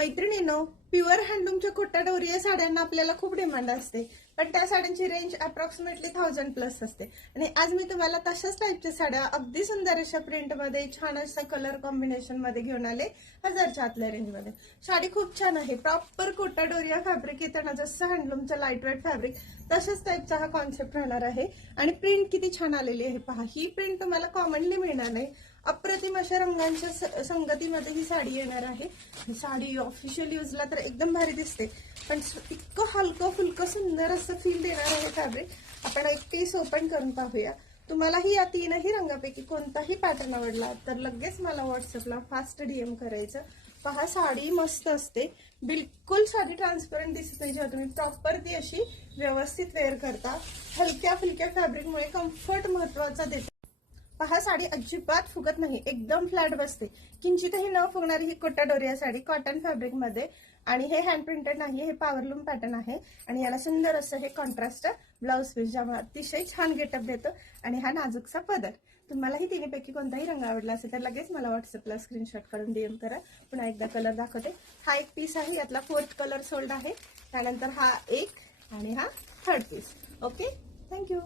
मैत्रिणींनो, प्युअर हँडलूमच्या कोट्टाडोरिया साड्यांना आपल्याला खूप डिमांड असते, पण त्या साड्यांची रेंज अप्रॉक्सिमेटली 1000+ असते. आणि आज मी तुम्हाला तशाच टाईपच्या साड्या अगदी सुंदर अशा प्रिंटमध्ये, छान अशा कलर कॉम्बिनेशन मध्ये घेऊन आले 1000च्या आतल्या रेंजमध्ये. साडी खूप छान आहे, प्रॉपर कोट्टाडोरिया फॅब्रिक येताना जसं हँडलूमचं लाईट वेट फॅब्रिक तशाच टाईपचा हा कॉन्सेप्ट राहणार आहे. आणि प्रिंट किती छान आलेली आहे पहा. ही प्रिंट तुम्हाला कॉमनली मिळणार नाही. अप्रतिम अशा रंगांच्या संगतीमध्ये ही साडी येणार आहे. ही साडी ऑफिशियल यूजला तर एकदम भारी दिसते, पण इतकं हलकं फुलकं सुंदर असं फील देणार आहे फॅब्रिक. आपण एक पीस ओपन करून पाहूया. तुम्हालाही या तीनही रंगापैकी कोणताही पॅटर्न आवडला तर लगेच मला व्हॉट्सअपला फास्ट DM करायचं. पहा, साडी मस्त असते, बिलकुल साडी ट्रान्सपरंट दिसत नाही जेव्हा तुम्ही प्रॉपर ती अशी व्यवस्थित वेअर करता. हलक्या फुलक्या फॅब्रिकमुळे कम्फर्ट महत्वाचा देतो. पहा, साडी अजिबात फुगत नाही, एकदम फ्लॅट बसते. किंचितही न फुगणारी ही कोट्टाडोरिया साडी कॉटन फॅब्रिक मध्ये. आणि हे हँड प्रिंटेड नाही, हे पॉवरलूम पॅटर्न आहे. आणि याला सुंदर असं हे कॉन्ट्रास्ट ब्लाउज पीस ज्यामुळे अतिशय छान गेटअप देतं. आणि हा नाजूकसा पदर. तुम्हालाही तिन्हीपैकी कोणताही रंग आवडला असेल तर लगेच मला व्हॉट्सअपला स्क्रीनशॉट करून DM करा. पुन्हा एकदा कलर दाखवते. हा एक पीस आहे, यातला 4th कलर सोल्ड आहे. त्यानंतर हा एक आणि हा 3rd पीस. Okay, thank you.